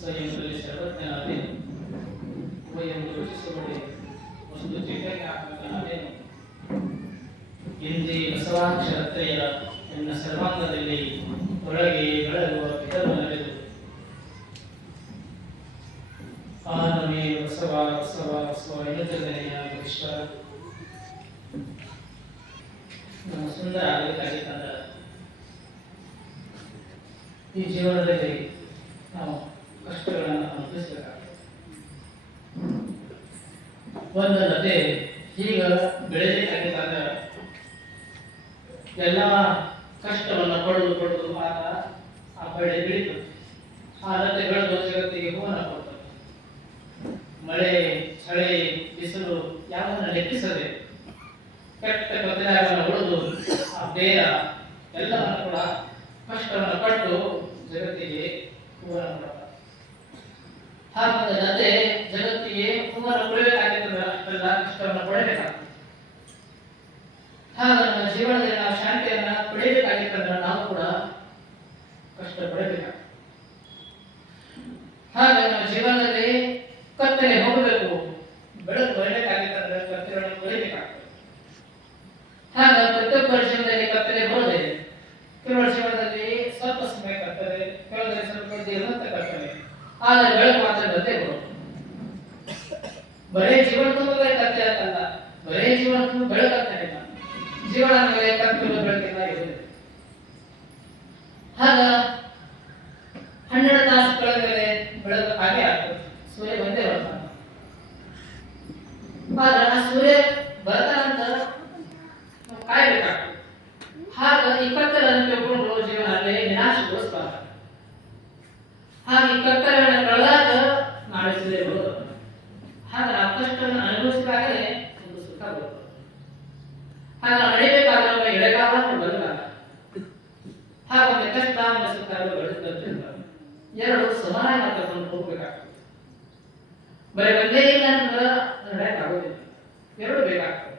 ಸ್ವಯಂದಲ್ಲಿ ಸರ್ವಜ್ಞನಾದೆ ಉಭಯಂ ಯೋಚಿಸುವಡೆ ವಸ್ತು ಚೈತನ್ಯಾತ್ಮಕನಾದೇನು ಎಂದೇ ಬಸವಾಕ್ಷರತ್ರಯ ಎನ್ನ ಸರ್ವಾಂಗದಲ್ಲಿ ಒಳಗೆ ಬೆಳಗುವ ವಿಧವ ನಡೆದು ಆನಮೇ ಬಸವ ಬಸವ ಬಸವ ಎನ್ನುತ್ತದನೆಯ ಈಶ್ವರ ನಮ್ಮ ಸುಂದರ ಆಗಬೇಕಾಗಿತ್ತಂದ ಈ ಜೀವನದಲ್ಲಿ ನಾವು ಕಷ್ಟಗಳನ್ನು ಅನುಭವಿಸಬೇಕಾಗ್ತದೆ. ಒಂದು ನದಿ ಈಗ ಬೆಳೆಯಬೇಕಾಗಿದ್ದಾಗ ಎಲ್ಲ ಕಷ್ಟವನ್ನು ಪಡೆದು ಆಗ ಆ ಬೆಳೆ ಬೆಳೀತದೆ. ಆ ನದಿ ಬೆಳೆದು ಜಗತ್ತಿಗೆ ಹೂವನ್ನು ಕೊಡ್ತದೆ. ಮಳೆ, ಚಳಿ, ಬಿಸಿಲು ಯಾವನ್ನ ಲೆಕ್ಕಿಸದೆ ಕೆಟ್ಟ ಕತ್ತಲೆಗಳನ್ನು ಉಳಿದು ಆ ಬೇರ ಎಲ್ಲವನ್ನು ಕೂಡ ಕಷ್ಟವನ್ನು ಪಟ್ಟು ಜಗತ್ತಿಗೆ ಹೂವನ್ನು ಕೊಡ್ತಾರೆ. ಹಾಗಾದ್ರೆ ನದಿ ಜಗತ್ತಿಗೆ ಹೂವನ್ನು ಕೊಡಬೇಕಾಗಿರ್ತದೆ, ಅಷ್ಟೆಲ್ಲ ಕಷ್ಟವನ್ನು ಪಡಬೇಕಾಗ್ತದೆ. ಹಾಗ ನಮ್ಮ ಜೀವನದಲ್ಲಿ ನಾವು ಶಾಂತಿಯನ್ನ ಪಡೆಯಬೇಕಾಗಿತ್ತಂದ್ರೆ ನಾವು ಕೂಡ ಕಷ್ಟ ಪಡಬೇಕಾಗ್ತದೆ. ಹಾಗೆ ನಮ್ಮ ಜೀವನದಲ್ಲಿ ಕತ್ತಲೆ ಹೋಗಬೇಕು, ಬೆಳಕು ಬರಬೇಕಾಗಿತ್ತಂದ್ರೆ ಕತ್ತಲೆಗಳನ್ನು ತೊಳಿಬೇಕಾಗ್ತದೆ. ಹಾಗ ಪ್ರತಿಯೊಬ್ಬರ ಜೀವನದಲ್ಲಿ ಕತ್ತಲೆ ಬರೋದಿದೆ. ಕೆಲವರ ಜೀವನದಲ್ಲಿ ಸ್ವಲ್ಪ ಸಮಯ ಕತ್ತಲೆ, ಕೆಲವರಲ್ಲಿ ಸ್ವಲ್ಪ ಇರುವಂತ ಕತ್ತಲೆ, ಆದರೆ ಬೆಳಕು ಮಾತ್ರ ಬರದೇ ಬರೋದು. ಬರೇ ಜೀವನ ತುಂಬ ಬರೀ ಕತ್ತಲೆ ಅಂತಲ್ಲ, ಬರೇ ಜೀವನ ತುಂಬ ಬೆಳಕಂತಾನೆ ಇಲ್ಲ. ಜೀವನ ಮೇಲೆ ಕತ್ತಲು ಬೆಳಕಿಲ್ಲ ಇರುವುದಿಲ್ಲ. ಆಗ 12 ತಾಸುಗಳ ಮೇಲೆ ಬೆಳಕು ಹಾಗೆ ಆಗ್ತದೆ. ಸೂರ್ಯ ಒಂದೇ ಬರ್ತಾನೆ. ಆದ್ರೆ ಆ ಸೂರ್ಯ ಬರ್ತಾನಂತ ನಾವು ಕಾಯಬೇಕಾಗ್ತದೆ. ಹಾಗ ಈ ಕತ್ತಲನ್ನು ತಿಳ್ಕೊಂಡು ಜೀವನ ಅಲ್ಲೇ ವಿನಾಶಗೊಳಿಸಬಾರದು. ಹಾಗೆ ಈ ಕತ್ತಲನ್ನು ಕಳೆದಾಗ ನಾಳೆ ಸೂರ್ಯ ಬರೋದು. ಹಾಗೆ ನಾವು ಕಷ್ಟವನ್ನು ಅನುಭವಿಸಿದಾಗಲೇ ಒಂದು ಸುಖ ಬರುತ್ತದೆ. ಹಾಗೆ ನಾವು ನಡಿಬೇಕಾದ್ರೆ ಒಮ್ಮೆ ಎಳೆಗಾಲ ಬರಲಾಗ, ಹಾಗೆ ಕಷ್ಟ ಮತ್ತು ಸುಖ ಬೆಳೆದಿರ್ತಾರೆ. ಎರಡು ಸಮಾನ ಕರ್ಕೊಂಡು ಹೋಗ್ಬೇಕಾಗ್ತದೆ. ಬರೀ ಒಂದೇ ಇಲ್ಲ ಅಂದ್ರೆ ನಡೆಯಕ್ಕಾಗೋದಿಲ್ಲ, ಎರಡು ಬೇಕಾಗ್ತದೆ.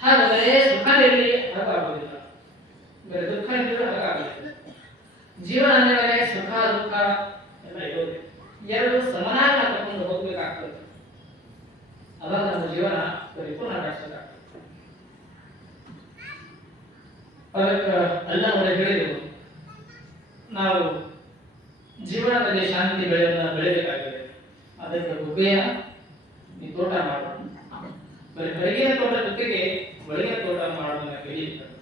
ಹಾಗೆ ಬರೇ ಸುಖ ಇರಲಿ ಹಾಗಾಗೋದಿಲ್ಲ, ಬರೀ ದುಃಖ ಇದ್ದರೂ ಹಾಗಾಗೋದಿಲ್ಲ. ಜೀವನ ಅಂದರೆ ಸುಖ ದುಃಖ ಎಲ್ಲ ಇರೋದಿಲ್ಲ, ಎರಡು ಸಮಾನ ಕರ್ಕೊಂಡು ಹೋಗ್ಬೇಕಾಗ್ತದೆ. ಅವಾಗ ನಮ್ಮ ಜೀವನ ಪರಿಪೂರ್ಣ ನಡೆಸಬೇಕಾಗ್ತದೆ. ಅದಕ್ಕೆ ಅಲ್ಲ ಹೇಳಿದೆವು, ನಾವು ಜೀವನದಲ್ಲಿ ಶಾಂತಿ ಬೆಳೆಯಬೇಕಾಗಿದೆ. ಅದಕ್ಕೆ ಗುಬ್ಬೆಯ ನೀ ತೋಟ ಮಾಡು, ಬರೀ ಹೊರಗಿನ ತೋಟ ಜೊತೆಗೆ ಒಳಗಿನ ತೋಟ ಮಾಡೋದನ್ನ ಬೆಳೆಯುತ್ತದೆ.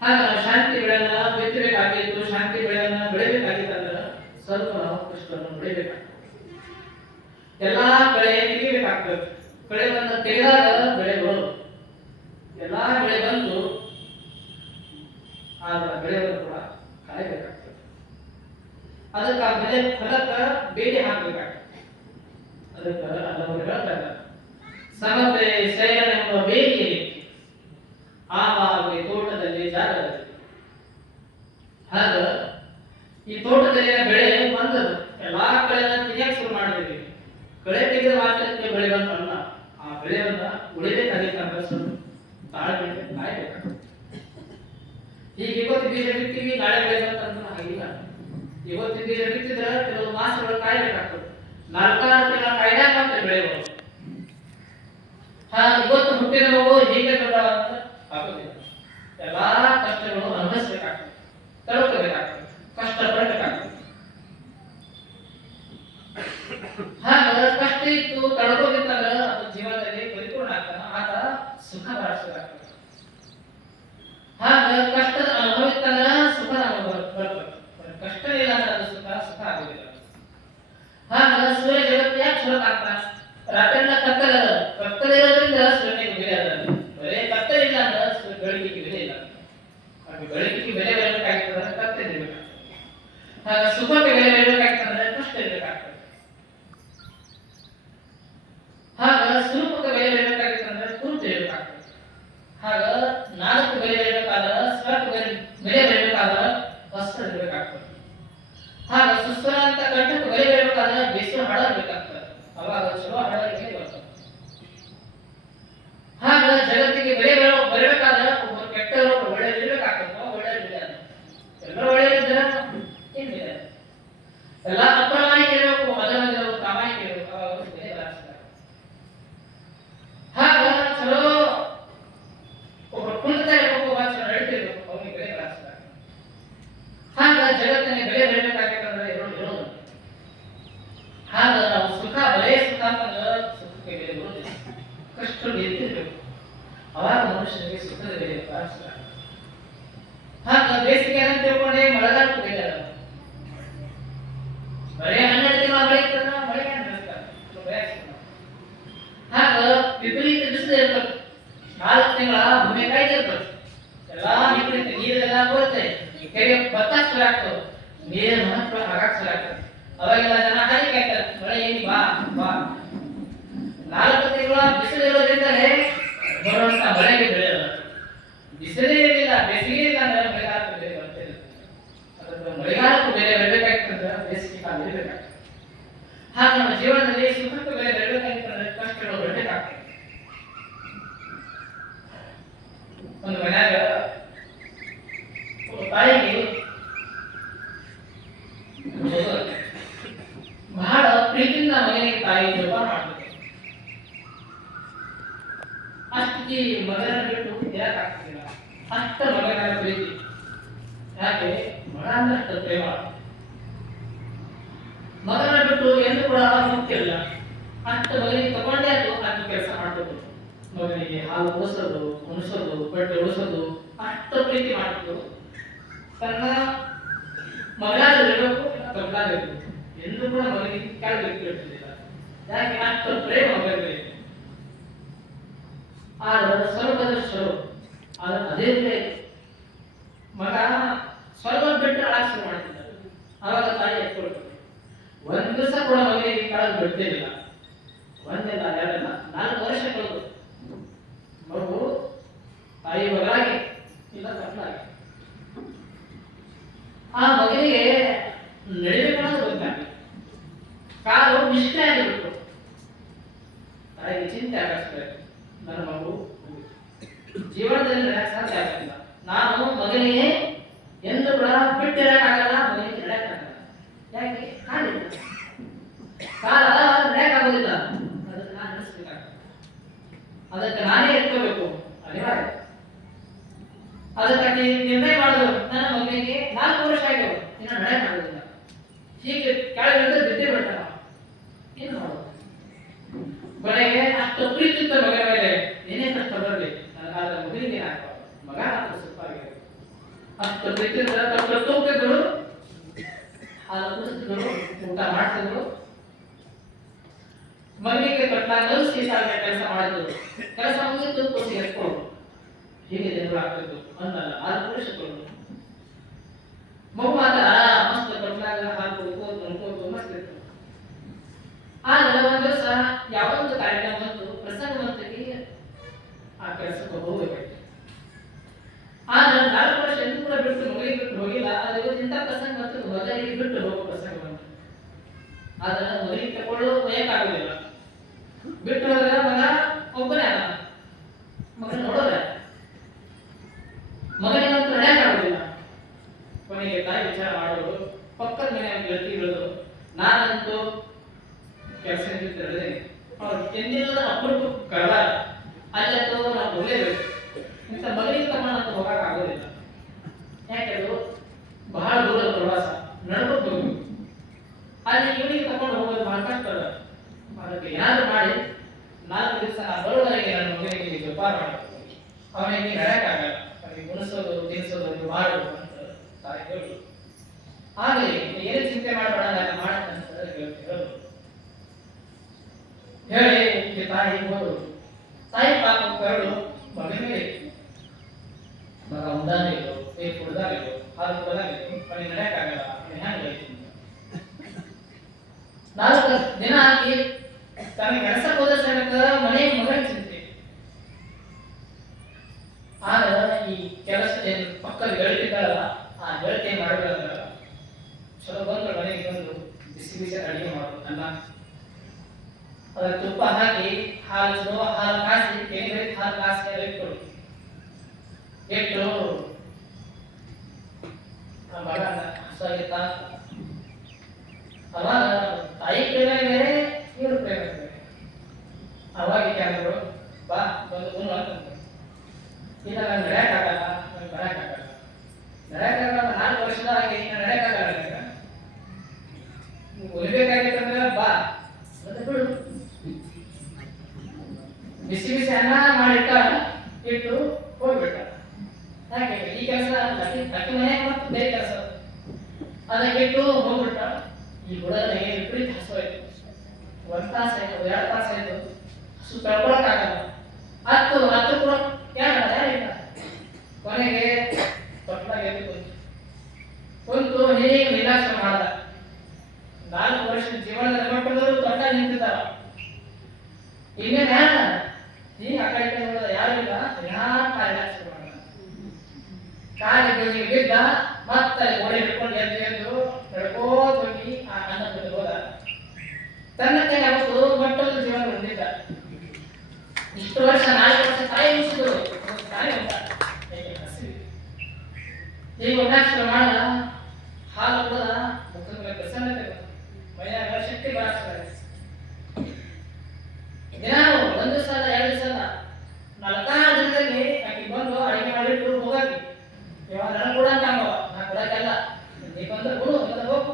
ಹಾಗೆ ನಾವು ಶಾಂತಿ ಬೆಳೆಯನ್ನ ಬಿತ್ತಬೇಕಾಗಿತ್ತು, ಶಾಂತಿ ಬೆಳೆಯನ್ನ ಬೆಳೆಯಬೇಕಾಗಿತ್ತಂದ್ರೆ ಸ್ವಲ್ಪ ನಾವು ಕಷ್ಟವನ್ನು ಬೆಳೆಯಬೇಕಾಗ್ತದೆ. ಎಲ್ಲಾ ಬೆಳೆ ತೆಗಿಬೇಕಾಗ್ತದೆ. ಬೆಳೆಗಳನ್ನು ತೆಗೆದಾಗ ಬೆಳೆ ಬರೋದು. ಎಲ್ಲಾ ಬೆಳೆ ಬಂದು ಆಗ ಬೆಳೆಯನ್ನು ಕೂಡ ಕಾಯಬೇಕಾಗ್ತದೆ. ಅದಕ್ಕೆ ಆ ಬೆಳೆ ಫಲಕ್ಕ ಬೇಡಿ ಹಾಕಬೇಕಾಗ್ತದೆ. ಅದಕ್ಕೆ ಅಲ್ಲವರು ಹೇಳ್ತಾರೆ, ಸಮತೆ ಶಯನವೆಂಬ ಬೇಡಿಯಲ್ಲಿ ಆವಾಗ ತೋಟದಲ್ಲಿ ಜಾಗದಲ್ಲಿ. ಹಾಗ ಈ ತೋಟದಲ್ಲಿನ ಬೆಳೆ ಬಂದದ್ದು, ಎಲ್ಲಾ ಕಳೆಯನ್ನು ತೆಗಿಯಕ್ಕೆ ಶುರು ಮಾಡಿದ್ವಿ. ಕಳೆ ತೆಗೆದ ಮಾತ್ರಕ್ಕೆ ಬೆಳೆ ಬಂತಲ್ಲ, ಆ ಬೆಳೆಯನ್ನ ಉಳಿಬೇಕಾಗಿತ್ತಂದ್ರೆ ಸ್ವಲ್ಪ ತಾಳ್ಮೆ ಕಾಯಬೇಕಾಗ್ತದೆ. ಈಗ ಇವತ್ತು ಬೀಜ ಬಿತ್ತೀವಿ, ನಾಳೆ ಬೆಳೆ ಬಂತಂದ್ರೆ ಹಾಗಿಲ್ಲ. ಇವತ್ತು ಬೀಜ ಬಿತ್ತಿದ್ರೆ ಕೆಲವು ಮಾಸಗಳು ಕಾಯಬೇಕಾಗ್ತದೆ. 4-6 ತಿಂಗಳ ಕಾಯ್ದಾಗ ಮಾತ್ರ ಬೆಳೆ ಬರೋದು. ಇವತ್ತು ಹುಟ್ಟಿದ ಮಗು ಹೀಗೆ ದೊಡ್ಡ ಅಂತ ಆಗೋದಿಲ್ಲ. ಎಲ್ಲಾ ಕಷ್ಟಗಳು ಅನುಭವಿಸಬೇಕಾಗ್ತದೆ, ತಲುಪಬೇಕಾಗ್ತದೆ, ಕಷ್ಟ ಪಡಬೇಕಾಗ್ತದೆ. ಹಾಗೆ ಕಷ್ಟ ಇತ್ತು ತಡ್ಕೋದಿತ್ತಂದ್ರೆ ಅದು ಜೀವನದಲ್ಲಿ ಪರಿಪೂರ್ಣ ಆಗ್ತಾನೆ, ಆತ ಸುಖ ಬಾರಿಸಬೇಕಾಗ್ತದೆ. ಹಾಗೆ ಕಷ್ಟದ ಅನುಭವ ಇತ್ತಂದ್ರೆ ಸುಖ ಬರ್ತದೆ. ಕಷ್ಟ ಇಲ್ಲ ಅಂದ್ರೆ ಅದು ಸುಖ ಆಗುದಿಲ್ಲ. ಹಾಗ ಸೂರ್ಯ ಜಗತ್ತು ಯಾಕೆ ಹೊರಗಾಗ್ತಾನೆ? ರಾತ್ರಿನ ಕತ್ತಲೆ ಇರೋದ್ರಿಂದ ಸೂರ್ಯನಿಗೆ ಬೆಲೆ ಅದ. ಬರೇ ಕತ್ತಲೆ ಇಲ್ಲ ಅಂದ್ರೆ ಬೆಳಕಿಗೆ ಬೆಲೆ ಇಲ್ಲ. ಹಾಗೆ ಬೆಳಕಿಗೆ ಬೆಲೆ ಬರಬೇಕಾಗ್ತದೆ, ಕತ್ತಲೆ ಇರಬೇಕಾಗ್ತದೆ. ಹಾಗ ಸುಖಕ್ಕೆ ಬೆಲೆ ಬರಬೇಕಾಗ್ತದೆ, ಕಷ್ಟ ಇರಬೇಕಾಗ್ತದೆ. ಹಾಗ ಸ್ವರೂಪಕ್ಕೆ ಬೆಲೆ ಬರಬೇಕಾಗಿತ್ತಂದ್ರೆ ಕುರುತು ಇರಬೇಕಾಗ್ತದೆ. ಹಾಗ 4 ಬೆಲೆ ಬರಬೇಕಾದ್ರೆ ಸ್ವರಕ್ಕೆ ಬೆಲೆ ಬರಬೇಕಾದ್ರೆ ವಸ್ತ್ರ ಇರಬೇಕಾಗ್ತದೆ. ಹಾಗ ಸುಸ್ವರ ಅಂತ ಕಂಠಕ್ಕೆ ಬೆಲೆ ಬರಬೇಕಾದ್ರೆ ಬೇಸರ ಹಾಡ ಬೇಕಾಗ್ತದೆ. ಅವಾಗ ಚಲೋ ಹಾಡಲಿಕ್ಕೆ ಬರ್ತದೆ. ಹಾಗ ಜಗತ್ತಿಗೆ ಬೆಲೆ ಬರಬೇಕಾದ್ರೆ ಒಬ್ಬರು ಕೆಟ್ಟವರು ಒಳ್ಳೆಯದು ಇರಬೇಕಾಗ್ತದೆ, ಒಳ್ಳೆಯದು ಇಲ್ಲ. ಎಲ್ಲರೂ ಒಳ್ಳೆಯದಿದ್ರೆ ಏನಿದೆ, ಎಲ್ಲ ಅಪ್ರಾಮಾಣಿಕ ವರ್ಷಕ್ಕೆ ಸುತ್ತದ ಹಾಗ ಬೇಸಿಗೆ ಅಂತ ತಿಳ್ಕೊಂಡೆ ಮಳೆಗಾಲಕ್ಕೂ ಬೇಕಲ್ಲ ಬರೀ 12 ತಿಂಗಳ ಮಳೆ ಇರ್ತದ ಮಳೆ ಹಾಗ ವಿಪರೀತ ಬಿಸಿಲು ಇರ್ತದೆ 4 ತಿಂಗಳ ಭೂಮಿ ಕಾಯ್ದೆ ಇರ್ತದೆ ಎಲ್ಲಾ ನೀರೆಲ್ಲ ಬರುತ್ತೆ ಕೆರೆ ಭತ್ತ ಶುರು ಆಗ್ತದೆ ನೀರಿನ ಮಹತ್ವ ಹಾಗಾಕ್ ಶುರು ಆಗ್ತದೆ ಅವಾಗೆಲ್ಲ ಜನ ಹಾಗೆ ಕಾಯ್ತಾರೆ ಮಳೆ ಏನಿ ಬಾ ಬಾ 4 ತಿಂಗಳ ಬಿಸಿಲು ಇರೋದ್ರಿಂದಲೇ ಬರುವಂತ ಮಳೆಗೆ ಬೆಳೆಯಲ್ಲ ಬಿಸಿಲೇ ಇರಲಿಲ್ಲ ಬೇಸಿಗೆ ಇಲ್ಲ ಅಂದ್ರೆ ಮಳೆಗಾಲಕ್ಕೂ ಬೆಳೆ ಬರ್ತಿಲ್ಲ ಅದಕ್ಕೆ ಮಳೆಗಾಲಕ್ಕೂ ಬೆಲೆ ಬರಬೇಕಾಗ್ತದೆ ಬೇಸಿಗೆ ಕಾಲ ಇರಬೇಕಾಗ್ತದೆ ಹಾಗೆ ನಮ್ಮ ಜೀವನದಲ್ಲಿ ಸುಖಕ್ಕೂ ಬೆಲೆ ಬರಬೇಕಾಗಿತ್ತಂದ್ರೆ ಕಷ್ಟಗಳು ಬರಬೇಕಾಗ್ತದೆ ಒಂದು ಮನ್ಯಾಗ ತಾಯಿಗೆ ಬಹಳ ಪ್ರೀತಿಯಿಂದ ಮಗನಿಗೆ ತಾಯಿ ಜೋಪಾನ ಮಾಡ್ತಾರೆ ಅಷ್ಟು ಮಗನ ಬಿಟ್ಟು ಇರಕ್ಕಾಗ್ತಿಲ್ಲ ಅಷ್ಟ ಮಗನ ಪ್ರೀತಿ ಯಾಕೆ ಮಗ ಅಂದ್ರೆ ಅಷ್ಟು ಪ್ರೇಮ ಮಗನ ಬಿಟ್ಟು ಎಂದು ಕೂಡ ಮುಕ್ತಿಲ್ಲ ಅಷ್ಟು ಮಗನಿಗೆ ತಗೊಂಡೇ ಅದು ಅಷ್ಟು ಕೆಲಸ ಮಾಡ್ಬೋದು ಮಗನಿಗೆ ಹಾಲು ಉಳಿಸೋದು ಉಣಿಸೋದು ಬಟ್ಟೆ ಉಳಿಸೋದು ಅಷ್ಟು ಪ್ರೀತಿ ಮಾಡ್ತಿದ್ದು ತನ್ನ ಮಗನಾಗಿರಬೇಕು ತಪ್ಪಲಾಗಿರ್ಬೇಕು ಎಂದು ಕೂಡ ಮಗನಿಗೆ ಕೆಳಗಿರ್ತಿರ್ಲಿಲ್ಲ ಯಾಕೆ ಅಷ್ಟು ಪ್ರೇಮ ಮಗನಿಗೆ ಆದ್ರೆ ಸ್ವರ್ಗದಷ್ಟು ಆದ್ರೆ ಅದೇ ಮಗ ಸ್ವರ್ಗ ಬಿಟ್ಟು ಆಸೆ ಮಾಡ್ತಿದ್ದ ಅವಾಗ ತಾಯಿ ಎತ್ಕೊಳ್ತಾರೆ ಒಂದು ದಿವಸ ಕೂಡ ಮಗನಿಗೆ ಕೆಳಗೆ ಬಿಡ್ತಿರ್ಲಿಲ್ಲ ಒಂದಿಲ್ಲ ಎರಡಲ್ಲ 4 ವರ್ಷ ಕಳೆದು ಮಗು ತಾಯಿ ಮಗನಾಗಿ ಇಲ್ಲ ತಪ್ಪಲಾಗಿ ಆ ಮಗನಿಗೆ ನಡಿಬೇಕನ್ನೋದು ಗೊತ್ತಾಗಿ ಕಾಲು ನಿಷ್ಠೆ ಆಗಿಬಿಟ್ಟು ತಾಯಿಗೆ ಚಿಂತೆ ಆಗಿಸ್ಬೇಕು ನನ್ನ ಮಗು ಜೀವನದಲ್ಲಿ ನಡೆಯಕ್ಕೆ ಸಾಧ್ಯ ಆಗಲಿಲ್ಲ ನಾನು ಮಗನಿಗೆ ಎಂದು ಕೂಡ ಬಿಟ್ಟಿರಕ್ಕಾಗಲ್ಲ ಮಗನಿಗೆ ನಡೆಯಕ್ಕಾಗಲ್ಲ ಯಾಕೆ ಕಾಲಿಲ್ಲ ಕಾಲ ನಡೆಯಕ್ಕಾಗೋದಿಲ್ಲ ಅದಕ್ಕೆ ನಾನು ನಡೆಸಬೇಕಾಗ್ತದೆ ಅದಕ್ಕೆ ನಾನೇ ಎತ್ಕೋಬೇಕು ಅನಿವಾರ್ಯ ಅದಕ್ಕಾಗಿ ನಿರ್ಣಯ ಮಾಡೋದು ನನ್ನ ಮಗನಿಗೆ 4 ವರ್ಷ ಆಗ್ಯಾವ ಇನ್ನು ನಡೆಯಕ್ಕಾಗೋದಿಲ್ಲ ಹೀಗೆ ಕೆಳಗಿಳಿದ ಬಿದ್ದೆ ಬಿಡ್ತಾನ ಏನು ಮಾಡೋದು ಕೊನೆಗೆ ಅಷ್ಟು ಪ್ರೀತಿತ ಮಗನ ಮೇಲೆ ಏನೇ ಕಷ್ಟ ಬರಲಿ ನನಗಾದ ಮಗನಿಗೆ ಹಾಕಬಾರ್ದು ಮಗ ಮಾತ್ರ ಸ್ವಲ್ಪ ಆಗಿದೆ ಅಷ್ಟು ಪ್ರೀತಿಯಿಂದ ತಪ್ಪು ತೂಕಿದ್ರು ಹಾಲು ಕುಡಿಸಿದ್ರು ಊಟ ಮಾಡಿಸಿದ್ರು ಮಗನಿಗೆ ಕಟ್ಲ ಕಲಿಸಿ ಸಾಲ ಕೆಲಸ ಮಾಡಿದ್ರು ಕೆಲಸ ಮುಗಿದು ಕೂಸಿ ಎತ್ಕೊಂಡು ಹೀಗೆ ಜನರು ಆಗ್ತಿದ್ರು ಒಂದಲ್ಲ 6 ವರ್ಷಗಳು ಮಗು ಮಾತ್ರ ಮಸ್ತ್ ಕಟ್ಲಾಗ ಹಾಲು ಕುಡ್ಕೋದು ಅನ್ಕೋದು ಮಸ್ತ್ ಇತ್ತು ಆದ್ರೆ ಒಂದು ದಿವಸ ಯಾವೊಂದು ಕಾರ್ಯಕ್ರಮ ಬಂತು ಪ್ರಸಂಗ ಬಂತಕ್ಕೆ ಆ ಕೆಲಸಕ್ಕೆ ಹೋಗಬೇಕಾಯ್ತು ಆದ್ರೆ 4 ವರ್ಷ ಎಂದು ಕೂಡ ಬಿಟ್ಟು ಮಗಳಿಗೆ ಬಿಟ್ಟು ಹೋಗಿಲ್ಲ ಅದು ಇವತ್ತಿಂತ ಪ್ರಸಂಗ ಬಂತು ಮಗಳಿಗೆ ಬಿಟ್ಟು ಹೋಗೋ ಪ್ರಸಂಗ ಬಂತು ಆದ್ರೆ ಮಗಳಿಗೆ ತಗೊಳ್ಳೋ ಬಯಕಾಗುದಿಲ್ಲ ಬಿಟ್ಟು ಹೋದ್ರೆ ಮಗ ಒಬ್ಬನೇ ಅಲ್ಲ ಮಗನ ನೋಡೋರ ಮಗನಿಗಂತೂ ನಡೆಯಕ್ಕಾಗುದಿಲ್ಲ ಕೊನೆಗೆ ತಾಯಿ ವಿಚಾರ ಮಾಡೋದು ಪಕ್ಕದ ಮನೆ ಗೆಳತಿ ಹೇಳೋದು ನಾನಂತೂ ಕೆಲಸ ತಿಳಿದೆ ಅವ್ರು ಎಂದಿನ ಅಪರೂಪ ಕರೆದ ಅಲ್ಲಂತೂ ನಾವು ಹೋಗಲೇಬೇಕು ಇಂಥ ಮಗನಿಗೆ ತಗೊಂಡು ಅಂತ ಹೋಗಕ್ಕೆ ಆಗೋದಿಲ್ಲ ಯಾಕೆ ಅದು ಬಹಳ ದೂರದ ಪ್ರವಾಸ ನಡ್ಕೊಂಡು ಹೋಗ್ಬೇಕು ಅಲ್ಲಿ ಇವನಿಗೆ ತಗೊಂಡು ಹೋಗೋದು ಬಹಳ ಕಷ್ಟ ಅದ ಅದಕ್ಕೆ ಏನಾದ್ರು ಮಾಡಿ 4 ದಿವಸ ಬರೋವರೆಗೆ ನನ್ನ ಮಗನಿಗೆ ಜೋಪಾನ ಮಾಡಬೇಕು ಅವನಿಗೆ ನಡೆಯಕ್ಕಾಗಲ್ಲ ಅವನಿಗೆ ಉಣಿಸೋದು ತಿನ್ನಿಸೋದು ಮಾಡೋದು ಅಂತ ತಾಯಿ ಹೇಳಿ ಆಗಲಿ ಏನು ಚಿಂತೆ ಮಾಡಬೇಡ ನಾನು ಮಾಡ್ತೇನೆ ಅಂತ ಹೇಳ್ತಿರೋದು ಹೇಳಿ ತಾಯಿ ಹೋದ್ರು ತಾಯಿ ಪಾಪ ಕರಡು ಮಗನ ಮೇಲೆ ಮಗ ಉಂದಾಗಿಲ್ಲ ಕುಡ್ದಾಗಿಲ್ಲ ಹಾಲು ಕುಡ್ದಾಗಿಲ್ಲ ಅವನಿಗೆ ನಡೆಯಕ್ಕಾಗಲ್ಲ ಹ್ಯಾಂಗ 4 ದಿನ ಆಗಿ ತನ್ನ ಕೆಲಸಕ್ಕೆ ಹೋದ ಸಲಕ ಮನೆ ಮಗನ ಚಿಂತೆ ಆಗ ಈ ಕೆಲಸ ಪಕ್ಕದ ಗೆಳತಿದ್ದಾಳ ಆ ಗೆಳತಿ ಮಾಡಿದ್ರೆ ಚಲೋ ಬಂದ್ರು ಮನೆಗೆ ಬಂದು ಬಿಸಿ ಬಿಸಿ ಅಡಿಗೆ ಮಾಡೋದು ಅನ್ನ ಅದಕ್ಕೆ ತುಪ್ಪ ಹಾಕಿ ಹಾಲು ಕಾಸಿ ಹೆಂಗೆ ಹಾಲು ಕಾಸಿ ಇಟ್ಕೊಡು ಇಟ್ಟು ಮಗ ಹಸಾಗಿತ್ತ ಅವಾಗ ತಾಯಿ ಪ್ರೇಮ ಬೇರೆ ಇವ್ರ ಪ್ರೇಮ ಬೇರೆ ಅವಾಗ ಕ್ಯಾಮ್ರು ಬಾ ಬಂದು ಗುಣ ಅಂತಂದ್ರೆ ಇಲ್ಲ ನಾನು ನಡೆಯಕ್ಕಾಗಲ್ಲ ನನಗೆ ಬರೋಕ್ಕಾಗಲ್ಲ 4 ವರ್ಷದಾಗ ಇನ್ನು ನಡೆಯಕ್ಕಾಗಲ್ಲ ಉಳಿಬೇಕಾಗಿತ್ತಂದ್ರೆ ಬಾ ಮತ್ತೆ ಬಿಡು ಬಿಸಿ ಬಿಸಿ ಅನ್ನ ಮಾಡಿಟ್ಟ ಇಟ್ಟು ಈ ಹುಡುಗನಿಗೆ ವಿಪರೀತ ಹಸುವಾಯ್ತು. 1 ತಾಸಾಯ್ತು, 2 ತಾಸಾಯ್ತು, ಹಸು ತಡ್ಕೊಳಕ್ಕಾಗಲ್ಲ. ಹತ್ತು ಕೂಡ ಯಾರಿಲ್ಲ. ಕೊನೆಗೆ ತೊಟ್ಲಾಗ ಎದ್ದು ಕುಂತು ಹೀಗೆ ನಿರ್ಲಕ್ಷ್ಯ ಮಾಡ್ದ. 4 ವರ್ಷದ ಜೀವನದ ಮಟ್ಟದವರು ತೊಟ್ಟ ನಿಂತಿದ್ದಾರ. ಇನ್ನೇನು ಯಾರ ಈಗ ಆ ಕಡೆ ನೋಡಿದ ಯಾರಿಲ್ಲ, ನಿರ್ಲಕ್ಷ್ಯ ಮಾಡ ಕಾಲಿಗೆ ಬಿದ್ದ. ಮತ್ತೆ ಗೋಡೆ ಹಿಡ್ಕೊಂಡು ಎದ್ದು ನಡ್ಕೋತ ಹೋಗಿ ಆ ಅನ್ನ ಬಿದ್ದು ಹೋದ. ತನ್ನಕ್ಕೆ ಅವತ್ತು ಮಟ್ಟದ ಜೀವನ ಹೊಂದಿದ್ದ. ಇಷ್ಟು ವರ್ಷ 4 ವರ್ಷ ತಾಯಿ ಉಳಿಸಿದ್ರು, ತಾಯಿ ಉಂಟ ಈಗ ಉನ್ನಾಕ್ಷರ ಮಾಡ ಹಾಲು ಕುಡದ, ಮುಖದ ಮೇಲೆ ಪ್ರಸನ್ನತೆ ಬಂತು, ಮೈಯಾಗ ಶಕ್ತಿ ಬಾರಿಸ್ತಾರೆ. ದಿನ 1 ಸಲ 2 ಸಲ 4 ದಿನದಲ್ಲಿ ಆಕೆ ಬಂದು ಅಡಿಗೆ ಮಾಡಿಟ್ಟು ಹೋಗಿ ಇವಾಗ ನನಗೆ ಕೂಡ ಅಂತ ನಾ ಕೊಡಕ್ಕೆಲ್ಲ ನೀ ಬಂದು ಕೊಡು ಅಂತ ಹೋಗು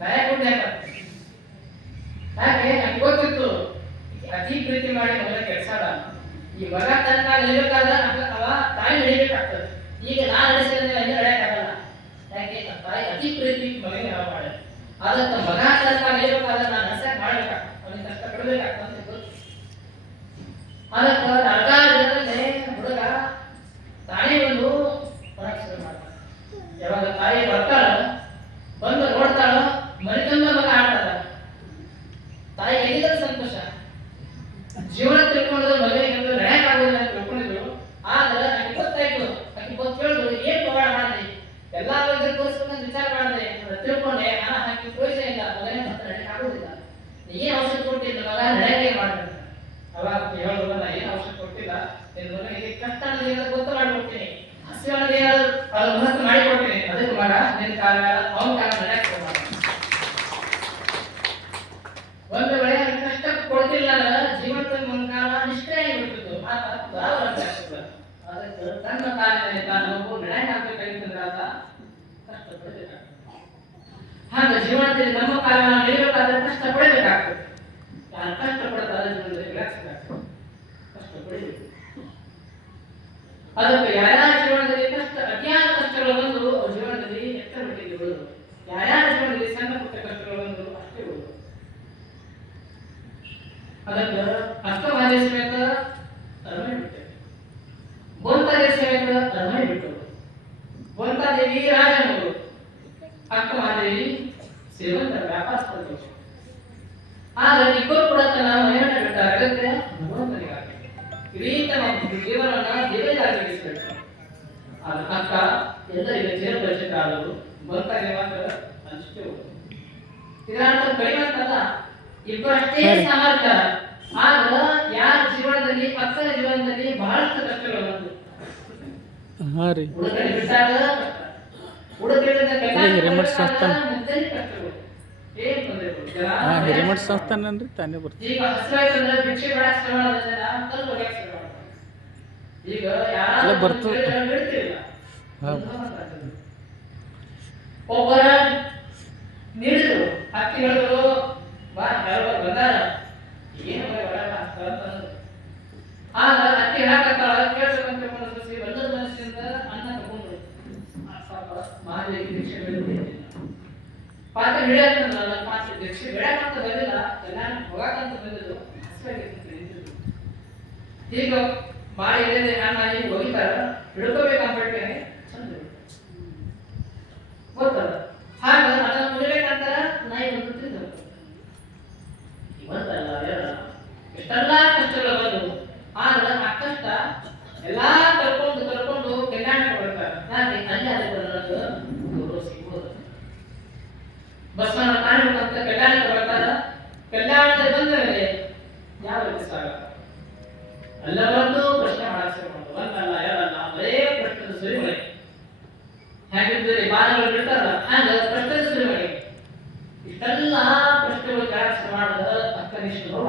ನಯ ಕೊಡ್ಲಿ ಅಂತ. ಯಾಕೆ ನನಗೆ ಗೊತ್ತಿತ್ತು ಅತಿ ಪ್ರೀತಿ ಮಾಡಿ ಮಗ ಕೆಡ್ಸಾಡ. ಈ ಮಗ ತನಕ ನಡಿಬೇಕಾದ ಅವ ತಾಯಿ ನಡಿಬೇಕಾಗ್ತದೆ. ಈಗ ನಾನು ನಡೆಸಿದ್ರೆ ಅಲ್ಲಿ ನಡೆಯಕ್ಕಾಗಲ್ಲ. ಯಾಕೆ ತಾಯಿ ಅತಿ ಪ್ರೀತಿ ಮಗನಿಗೆ ಯಾವ ಮಾಡಿ ಅದಕ್ಕೆ ಮಗ ತನಕ ನಡಿಬೇಕಾದ್ರೆ ನಾನು ನಡೆಸಕ್ಕೆ ಮಾಡ್ಬೇಕಾಗ್ತದೆ, ಅವನಿಗೆ ಕಷ್ಟ ಪಡಬೇಕಾಗ್ತದೆ ಅಂತ ಗೊತ್ತು. ಅದಕ್ಕೆ 4 ದಿನದಲ್ಲೇ ಹುಡುಗ ತಾಯಿ ಒಂದು ಪರೀಕ್ಷೆ ಮಾಡ್ತಾನೆ. ಯಾವಾಗ ತಾಯಿ ಬರ್ತಾಳ, ಬಂದು ನೋಡ್ತಾಳ, ಮರಿ ತುಂಬ ಮಗ ಆಡ್ತಾಳ. ತಾಯಿ ಎಲ್ಲಿದ್ರೆ ಸಂತೋಷ. ಜೀವನ ತಿಳ್ಕೊಂಡಿದ್ರು ಮಗನಿಗೆ ನಡೆಯಕ್ಕಾಗೋದಿಲ್ಲ ಅಂತ ತಿಳ್ಕೊಂಡಿದ್ರು. ಆದ್ರೆ ಆಕೆ ಗೊತ್ತಾಯ್ತು, ಆಕೆ ಹೇಳಿದ್ರು ಏನ್ ಪವಾಡ ಮಾಡಿದೆ, ಎಲ್ಲ ತೋರಿಸ್ಬೇಕಂತ ವಿಚಾರ ಮಾಡಿದೆ ತಿಳ್ಕೊಂಡೆ. ಹಣ ಹಾಕಿ ತೋರಿಸ ಇಲ್ಲ, ಮಗನೇ ಮತ್ತೆ ನಡೆಯಕ್ಕಾಗೋದಿಲ್ಲ. ಏನ್ ಔಷಧ ಕೊಟ್ಟಿಲ್ಲ ಮಗ ನಡೆಯಕ್ಕೆ ಮಾಡಿದ್ರೆ. ಅವಾಗ ಹೇಳುವ ನಾ ಏನು ಔಷಧ ಕೊಟ್ಟಿಲ್ಲ, ನಿನ್ನ ಮಗನಿಗೆ ಕಷ್ಟ ಅನ್ನೋದು ಗೊತ್ತು ಮಾಡಿಕೊಡ್ತೀನಿ, ಹಸಿ ಅನ್ನೋದು ಅದು ಮನಸ್ಸು ಮಾಡಿಕೊಡ್ತೀನಿ. ಅದಕ್ಕೆ ಮಗ ನಿನ್ನ ಕಾಲ ಅವನ ಕಾಲ ನಡೆಯಕ್ಕೆ ಒಂದು ವೇಳೆ ಕಷ್ಟ ಕೊಡ್ತಿಲ್ಲ ಜೀವನದ ಮುಂಕಾಲ ನಿಷ್ಠೆ ಆಗಿಬಿಡ್ತಿತ್ತು. ಅದಕ್ಕೆ ತನ್ನ ಕಾಲದಲ್ಲಿ ತಾನು ಮಗು ನಡೆಯ ಹಾಕಬೇಕಾಗಿತ್ತಂದ್ರೆ ಆತ ಕಷ್ಟ ಪಡಬೇಕಾಗ್ತದೆ. ಹಾಗ ಜೀವನದಲ್ಲಿ ನಮ್ಮ ಕಾಲ ನಡೆಯಬೇಕಾದ್ರೆ ಕಷ್ಟ ಪಡಬೇಕಾಗ್ತದೆ. ಯಾರು ಕಷ್ಟ ಪಡ್ತಾರೆ ಜೀವನದಲ್ಲಿ ರಿಲ್ಯಾಕ್ಸ್ ಆಗ್ತದೆ, ಕಷ್ಟ ಪಡಬೇಕು. ಅದಕ್ಕೆ ಯಾರ್ಯಾರ ಜೀವನದಲ್ಲಿ ಕಷ್ಟ ಅತಿಯಾದ ಕಷ್ಟಗಳು ಬಂದು ಅವ್ರ ಜೀವನದಲ್ಲಿ ಎತ್ತರ ಮಟ್ಟಿಗೆ ಬೆಳೆದು, ಯಾರ್ಯಾರ ಜೀವನದಲ್ಲಿ ಸಣ್ಣ ಪುಟ್ಟ ಕಷ್ಟಗಳು ಬಂದು ಅಷ್ಟೇ ಬೆಳೆದು. ಅದಕ್ಕೆ ಅಷ್ಟಮಹಾದೇವಿ ಸಮೇತ ಅರಮನೆ ಬಿಟ್ಟೆ, ಗೋಂತಾದೇವಿ ಸಮೇತ ಅರಮನೆ ಬಿಟ್ಟು. ಗೋಂತಾದೇವಿ ರಾಜನವರು, ಅಕ್ಕಮಹಾದೇವಿ ಶ್ರೀಮಂತ ವ್ಯಾಪಾರಸ್ಥರು. ಆದ್ರೆ ಇಬ್ಬರು ಕೂಡ ತನ್ನ ಮನೆಯನ್ನ ಬಿಟ್ಟಾರೆ. ಭಗವಂತನಿಗಾಗಿ ಇಡೀ ತಮ್ಮ ಜೀವನವನ್ನ ದೇವರಿಗಾಗಿ ಇರಿಸಬೇಕು. ಆದ್ರೆ ಅಕ್ಕ ಎಲ್ಲರಿಗೆ ಜೀವ ಪರಿಚಿತ ಆದವರು, ಗೋಂತಾದೇವಿ ಮಾತ್ರ ಅಷ್ಟೇ ಇದರ ಕಡಿಮೆ ಅಂತಲ್ಲ, ಇಬ್ಬರಷ್ಟೇ ಸಾಮರ್ಥ್ಯ. ಆದ್ರೆ ಯಾರ ಜೀವನದಲ್ಲಿ ಅಕ್ಕನ ಜೀವನದಲ್ಲಿ ಬಹಳಷ್ಟು ಕಷ್ಟಗಳು ಬಂತು. ಹುಡುಗರಿಗೆ ಬಿಟ್ಟಾಗ ಹಿರೇಮಠ ಸಂಸ್ಥಾನ ತಾನೇ ಬರ್ತೀವಿ. ಈಗ ಹಸಿವಾಯ್ತಂದ್ರೆ ಭಿಕ್ಷೆ ಬೇಡಕ್ಕೆ ಶುರು ಮಾಡೋದು ಜನ ಕಲ್ಲು ಹೊಡ್ಯಕ್ಕೆ ಶುರು ಮಾಡ್ತಾರೆ. ಈಗ ಯಾರು ಬರ್ತದೆ ಒಬ್ಬರ ನೀಡಿದ್ರು ಹತ್ತಿ ಹೇಳಿದ್ರು ಬಾ ಹೇಳೋರು ಬಂದಾರ ಏನು ಆಗ ಹತ್ತಿ ಹೇಳಕತ್ತಾಳ ಕೇಳ್ಬೇಕಂತ ಮನಸ್ಸಿ ಬಂದದ ಮನಸ್ಸಿಂದ ಅನ್ನ ತಗೊಂಡ್ರು. ಮಹಾದೇವಿ ಭಿಕ್ಷೆ ಬೇಡ ಪಾತ್ರ ಹಿಡಿಯಕ್ಕಂದ್ರ ನನ್ನ ಪಾತ್ರ ಭಿಕ್ಷೆ ಬೇಡಕ್ಕಂತ ಬಂದಿಲ್ಲ, ಕಲ್ಯಾಣ ಹೋಗಕ್ಕಂತ ಬಂದಿದ್ದು. ಈಗ ಮಾಡಿ ನಾನು ಹೋಗಿತಾರ ಹಿಡ್ಕೋಬೇಕಂತೇಳಿ ಚಂದ ಗೊತ್ತದ. ಹಾಗ ಅದನ್ನ ಮುರಿಬೇಕಂತ ನಾಯಿ ಬಂದು ತಿಂದ ಇವತ್ತಲ್ಲ ಎಷ್ಟೆಲ್ಲ ಕಷ್ಟಗಳು ಬಂದು. ಆದ್ರೆ ಆ ಕಷ್ಟ ಎಲ್ಲಾ ಕರ್ಕೊಂಡು ಕಲ್ಯಾಣಕ್ಕೆ ಬರ್ತಾರೆ. ಯಾಕೆ ಅಲ್ಲಿ ಅದಕ್ಕೆ ಗೌರವ ಸಿಗ್ಬೋದು. ಬಸವನ ಕಾಣಬೇಕಂತ ಕಲ್ಯಾಣಕ್ಕೆ ಬರ್ತಾರ. ಕಲ್ಯಾಣಕ್ಕೆ ಬಂದ ಮೇಲೆ ಯಾವ ರೀತಿ ಸ್ವಾಗತ ಎಲ್ಲ ಬಂದು ಪ್ರಶ್ನೆ ಮಾಡಕ್ಕೆ ಶುರು ಮಾಡೋದು. ಒಂದಲ್ಲ ಎರಡಲ್ಲ, ಬರೇ ಪ್ರಶ್ನೆದ ಸುರಿಮಳೆ. ಹೇಗಿದ್ದೀರಿ ಬಾಲಗಳು ಬಿಡ್ತಾರಲ್ಲ ಹಂಗ ಪ್ರಶ್ನೆದ ಸುರಿಮಳೆ. ಇಷ್ಟೆಲ್ಲ ಪ್ರಶ್ನೆಗಳು ಕೇಳಕ್ಕೆ ಶುರು ಮಾಡಿದ ಅಕ್ಕನಿಷ್ಟು ನೋವ.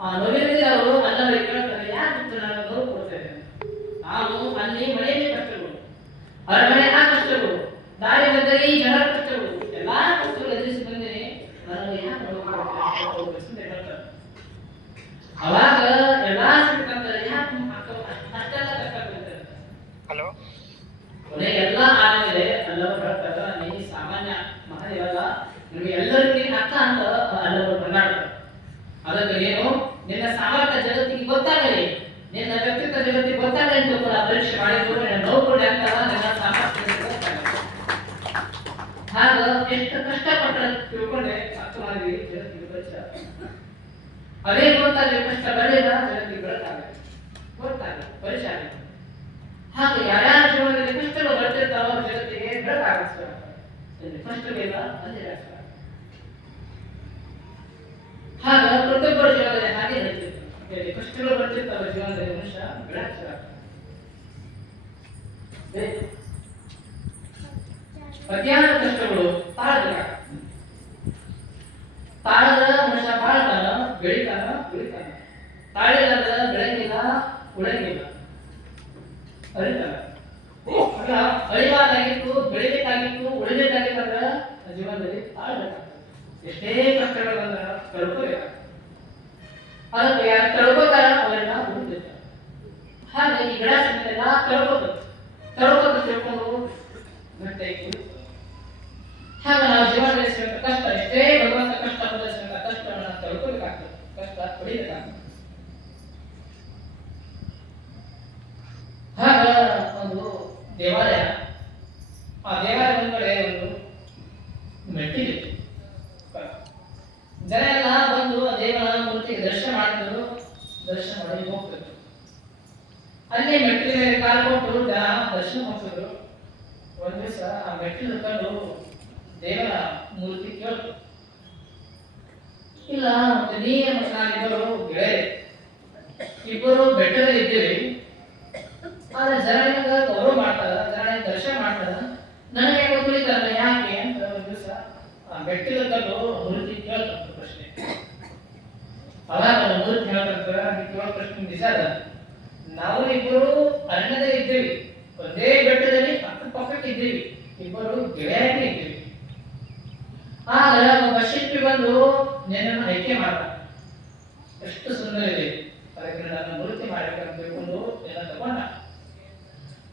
ಆ ನೋವಿನಲ್ಲಿ ಅವರು ಅಲ್ಲವೇ ಕೇಳ್ತಾರೆ, ಯಾಕೆ ನಾನು ನೋವು ಕೊಡ್ತೇನೆ, ನಾವು ಅಲ್ಲಿ ಮನೆಯಲ್ಲಿ ಕಷ್ಟಗಳು, ಅರಮನೆ ಆ ಕಷ್ಟಗಳು, ದಾರಿ ಮಧ್ಯದಲ್ಲಿ ಜನರ ಕಷ್ಟಗಳು, ಎಲ್ಲಾ ಕಷ್ಟಗಳು ಎದುರಿಸಿ ಬಂದೇನೆ, ನನಗೆ ಯಾಕೆ ನೋವು ಕೊಡ್ತೇನೆ ಹೇಳ್ತಾರೆ. ಅವಾಗ ಎಲ್ಲಾ ಸಿಕ್ಕಂತಾರೆ, ಯಾಕೆ ಅಷ್ಟೆಲ್ಲ ಕಷ್ಟ ಕೊಡ್ತಾರೆ. ಕೊನೆ ಎಲ್ಲ ಆದ್ಮೇಲೆ ಅಲ್ಲವರು ಹೇಳ್ತಾರ, ನೀ ಸಾಮಾನ್ಯ ಮಹಾದೇವಲ್ಲ ನಿಮಗೆ ಎಲ್ಲರಿಗೂ ಅಕ್ಕ ಅಂತ ಎಲ್ಲರೂ ಕೊಂಡಾಡ್ತಾರೆ. ಅದಕ್ಕೆ ಏನು ನಿನ್ನ ಸಾಮರ್ಥ್ಯ ಜಗತ್ತಿಗೆ ಗೊತ್ತಾಗಲಿ, ನಿನ್ನ ವ್ಯಕ್ತಿತ್ವ ಜಗತ್ತಿಗೆ ಗೊತ್ತಾಗಲಿ ಅಂತ ಕೂಡ ಪರೀಕ್ಷೆ ಮಾಡಿದ್ರು ನೋಡ್ಕೊಂಡು ಆಗ್ತಾವ ನನ್ನ ಸಾಮರ್ಥ್ಯ ಗೊತ್ತಾಗಲ್ಲ. ಹಾಗ ಎಷ್ಟು ಕಷ್ಟಪಟ್ಟ ತಿಳ್ಕೊಂಡೆ ಅರ್ಥ ಮಾಡಿ ಜಗತ್ತಿಗೆ ಪರಿಚಯ. ಅದೇ ಗೊತ್ತಾಗಲಿ ಕಷ್ಟ ಬರಲಿಲ್ಲ ಜಗತ್ತಿಗೆ ಗೊತ್ತಾಗಲ್ಲ ಪರಿಚಯ ಆಗುತ್ತೆ. ಹಾಗೆ ಯಾರ್ಯಾರ ಜೀವನದಲ್ಲಿ ಕಷ್ಟಗಳು ಬರ್ತಿರ್ತಾವ ಜಗತ್ತಿಗೆ ಬೆಳಕಾಗಿಸ್ತಾರೆ. ಕಷ್ಟವಿಲ್ಲ ಅದೇ ಹಾಗ ಪ್ರತಿಯೊಬ್ಬರ ಜೀವನದಲ್ಲಿ ಹಾಗೆ ನಡೀತಿರ್ತಾರೆ. ಕಷ್ಟಗಳು ಬರ್ತಿರ್ತಾವ ಜೀವನದಲ್ಲಿ ಮನುಷ್ಯ ಬೆಳಕಾಗ್ತಾರೆ. ಅತಿಯಾದ ಕಷ್ಟಗಳು ತಾಳದ ಮನುಷ್ಯ ಬಾಳ್ತಾನ ಬೆಳಿತಾನ ತಾಳಿದಾದ ಬೆಳಗಿಲ್ಲ ಉಳಗಿಲ್ಲ ಅಳಿವಾದಾಗಿತ್ತು ಬೆಳಿಬೇಕಾಗಿತ್ತು ಉಳಿಬೇಕಾಗಿತ್ತಂದ್ರ ಜೀವನದಲ್ಲಿ ತಾಳ್ಬೇಕಾಗ್ತದೆ. ಎಷ್ಟೇ ಕಷ್ಟಗಳು ಬಂದ್ರ ತಳ್ಕೋಬೇಕಾಗ್ತದೆ. ಅದಕ್ಕೆ ಯಾರು ತಳ್ಕೋತಾರ ಅವರೆಲ್ಲ ಉಳಿದಿರ್ತಾರೆ. ಹಾಗೆ ಈ ಗಿಡ ಸಮಯದೆಲ್ಲ ತಳ್ಕೋತ ತಿಳ್ಕೊಂಡು ಗಟ್ಟಿಯಾಗಿ ಹಾಗ ನಾವು ಜೀವನದಲ್ಲಿ ಸಿಗುವಂತ ಕಷ್ಟ ಎಷ್ಟೇ ಭಗವಂತ ಕಷ್ಟ ಬದಲಿಸಿದ ಕಷ್ಟವನ್ನು ತಳ್ಕೋಬೇಕಾಗ್ತದೆ, ಕಷ್ಟ ಪಡಿಬೇಕಾಗ್ತದೆ. ಹಾಗ ಒಂದು ದೇವಾಲಯ, ಆ ದೇವಾಲಯ ಮುಂದೆ ಒಂದು ಮೆಟ್ಟಿಲು, ಜನ ಎಲ್ಲ ಬಂದು ಆ ದೇವರ ಮೂರ್ತಿಗೆ ದರ್ಶನ ಮಾಡಿದ್ರು, ದರ್ಶನ ಮಾಡಿ ಹೋಗ್ತಿದ್ರು. ಅಲ್ಲೇ ಮೆಟ್ಟಿಲ ಮೇಲೆ ಕಾಲು ಕೊಟ್ಟು ಜನ ದರ್ಶನ ಹೋಗ್ತಿದ್ರು. ಒಂದ್ ದಿವಸ ಆ ಮೆಟ್ಟಿಲು ಕಂಡು ದೇವರ ಮೂರ್ತಿ ಕೇಳ್ತು, ಇಲ್ಲ ಮತ್ತೆ ನೀ ಮತ್ತು ನಾನಿಬ್ಬರು ಗೆಳೆಯರು, ಇಬ್ಬರು ಬೆಟ್ಟದಲ್ಲಿ ಇದ್ದೀವಿ, ಆದ್ರೆ ಜನ ಗೌರವ ಮಾಡ್ತಾರ, ಜನ ದರ್ಶನ ಮಾಡ್ತಾರ, ನನಗೆ ಗೊತ್ತಿಲ್ಲ ಯಾಕೆ ಅಂತ ಒಂದ್ ದಿವಸ ಆ ಮೆಟ್ಟಿಲು ಕಂಡು ಮೂರ್ತಿ ಕೇಳ್ತಂತ ಪ್ರಶ್ನೆ. ಅವಾಗ ಮೂರ್ತಿ ಹೇಳ್ತಂತ ಕೇಳೋ ಪ್ರಶ್ನೆ ನಿಜ ಅದ. ನಾವು ಇಬ್ಬರು ಅರಣ್ಯದಲ್ಲಿ ಇದ್ದೀವಿ, ಒಂದೇ ಬೆಟ್ಟದಲ್ಲಿ ಪಕ್ಕಕ್ಕೆ ಇದ್ದೀವಿ, ಇಬ್ಬರು ಗೆಳೆಯಾಗಿ ಇದ್ದೀವಿ. ಆಗ ಒಬ್ಬ ಶಿಲ್ಪಿ ಬಂದು ನಿನ್ನನ್ನು ಆಯ್ಕೆ ಮಾಡ್ದ, ಎಷ್ಟು ಸುಂದರ ಇದೆ, ಅದಕ್ಕೆ ನನ್ನ ಮೂರ್ತಿ ಮಾಡ್ಬೇಕಂತ ತಿಳ್ಕೊಂಡು ಎಲ್ಲ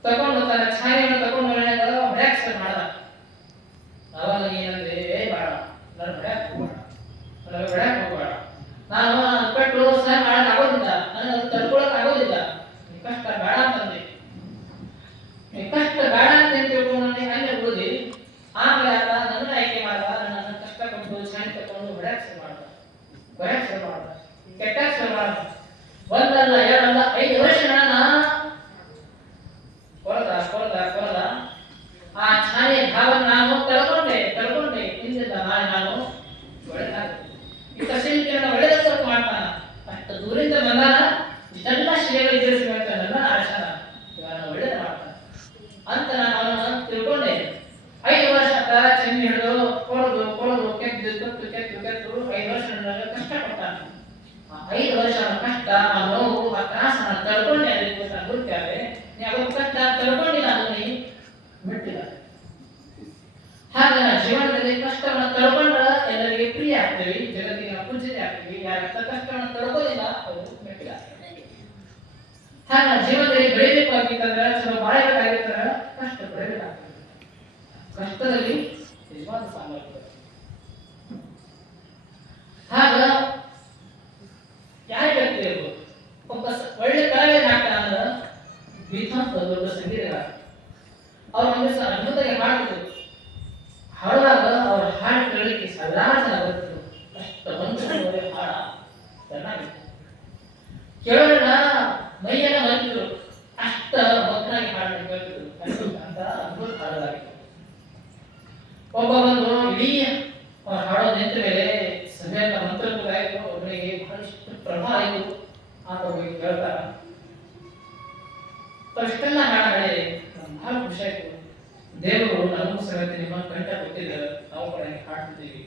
ತಗೊಂಡು ತನ್ನ ಛಾಯೆಯನ್ನು ತಗೊಂಡು ಹೊಡ್ಯಾಕ್ಸ್ ಮಾಡ್ದ. ಅವಾಗ ಏನಂದ್ರೆ ಬೇಡ, ನನ್ನ ಹೊಡ್ಯಾಕ್ ಹೋಗ್ಬೇಡ, ನನಗೆ ಹೊಡ್ಯಾಕ್ ಹೋಗ್ಬೇಡ, ನಾನು ಅನ್ಪಟ್ಟು ಸಹ ಮಾಡಕ್ ಆಗೋದಿಲ್ಲ, ನನಗೆ ಅದು ತಡ್ಕೊಳಕ್ ಆಗೋದಿಲ್ಲ, ನೀ ಕಷ್ಟ ಬೇಡ ಅಂತಂದೆ. ನೀ ಕಷ್ಟ ಬೇಡ ಅಂತ ತಿಳ್ಕೊಂಡು ಅಲ್ಲೇ ಉಳಿದಿ. ಆಮೇಲೆ ಆತ ನನ್ನ ಆಯ್ಕೆ ಮಾಡ್ದ, ನನ್ನ ಕಷ್ಟ ಕೊಟ್ಟು ಛಾಯೆ ತಗೊಂಡು ಹೊಡ್ಯಾಕ್ ಮಾಡ್ದ, ಕೆಟ್ಟಾಕ್ ಮಾಡ್ದ. ಒಂದಲ್ಲ ಎರಡಲ್ಲ 5 ವರ್ಷ ಕೊರದ ಆ ಛಾಯೆ ಭಾವನ ನಾನು ತಳ್ಕೊಂಡೆ ಹಿಂದಿದ್ದ ನಾಳೆ ನಾನು ಇಂಥ ಶಿಲ್ಪಿಯನ್ನು ಒಳ್ಳೆದ ತಪ್ಪು ಮಾಡ್ತಾನ, ಅಷ್ಟು ದೂರಿಂದ ಬಂದಾನ, ಇಷ್ಟೆಲ್ಲ ಶಿಲೆಗಳು ಇರಿಸಿ ಮಾಡ್ತಾನಲ್ಲ ಆಶಾನ ಇವಾಗ ಒಳ್ಳೇದ ಮಾಡ್ತಾನ ಅಂತ ನಾನು ಅವನನ್ನು ತಿಳ್ಕೊಂಡೆ. 5 ವರ್ಷ ಚೆನ್ನಿ ಹಿಡಿದು ಕೊಡದು ಕೆತ್ತು 5 ವರ್ಷ ಕಷ್ಟಪಟ್ಟಾನ. ಆ 5 ವರ್ಷ ಕಷ್ಟ, ಆ ನೋವು, ಆ ತ್ರಾಸನ ತಳ್ಕೊಂಡೆ. ಅದಕ್ಕೆ ಗುರುತ್ಯಾವೆ ನೀವು ಕಷ್ಟ ತಳ್ಕೊಂಡಿಲ್ಲ ನೀ ಬಿಟ್ಟಿಲ್ಲ. ಹಾಗ ಜೀವನದಲ್ಲಿ ಕಷ್ಟವನ್ನು ತಳ್ಕೊಂಡ್ರ ಎಲ್ಲರಿಗೆ ಪ್ರಿಯ ಆಗ್ತೇವೆ, ಜಗತ್ತಿನ ಪೂಜ್ಯತೆ ಆಗ್ತೀವಿ. ಯಾರ ಕಷ್ಟವನ್ನು ತಳ್ಕೋದಿಲ್ಲ ಅವರು ಮೆಟ್ಟಿಲ್ಲ. ಹಾಗ ಜೀವನದಲ್ಲಿ ಬೆಳಿಬೇಕಾಗಿತ್ತಂದ್ರ ಚಲೋ ಬಾಳಬೇಕಾಗಿತ್ತಂದ್ರ ಕಷ್ಟ ಪಡಬೇಕಾಗ್ತದೆ. ಕಷ್ಟದಲ್ಲಿ ನಿಜವಾದ ಸಾಮರ್ಥ್ಯ. ಹಾಗ ಯಾರಿಗೆ ವ್ಯಕ್ತಿ ಇರ್ಬೋದು, ಒಬ್ಬ ಒಳ್ಳೆ ಕಲಾವಿದ ಆಗ್ತಾನ ಅಂದ್ರ ಬೀಥಾನ್ ದೊಡ್ಡ ಸಂಗೀತಗಾರ. ಅವ್ರ ಒಂದು ದಿವಸ ಅದ್ಭುತವಾಗಿ ಹಾಡ್ತಿದ್ರು. ಹಾಡುವಾಗ ಅವ್ರ ಹಾಡು ಕೇಳಲಿಕ್ಕೆ ಸಾವಿರಾರು ಜನ ಬರ್ತಿದ್ರು. ಅಷ್ಟು ಮನುಷ್ಯರು ಹಾಡ ಚೆನ್ನಾಗಿತ್ತು, ಕೇಳೋಣ ಮೈಯೆಲ್ಲ ಮರಿತಿದ್ರು, ಅಷ್ಟ ಭಕ್ತನಾಗಿ ಹಾಡನ್ನು ಕೇಳ್ತಿದ್ರು. ಅಂತ ಅದ್ಭುತ ಹಾಡಲಾಗಿತ್ತು. ಒಬ್ಬ ಬಂದು ಇಡೀ ಅವ್ರು ಹಾಡೋದು ನಿಂತ ಮೇಲೆ ಸಭೆಯನ್ನ ಮಂತ್ರಪೂಜೆ ಆಯಿತು, ಒಬ್ಬನಿಗೆ ಬಹಳಷ್ಟು ಪ್ರಭಾವ ಆಯಿತು. ಆತ ಹೋಗಿ ಕೇಳ್ತಾರ, ಇಷ್ಟೆಲ್ಲ ಹಾಡ ಹಾಡಿರಿ, ಬಹಳ ಖುಷಿ ಆಯ್ತು, ದೇವರು ನಮಗೂ ಸಮೇತ ನಿಮ್ಮ ಕಂಠ ಕೊಟ್ಟಿದ್ದಾರೆ, ನಾವು ಕೂಡ ಹಾಡ್ತಿದ್ದೀವಿ,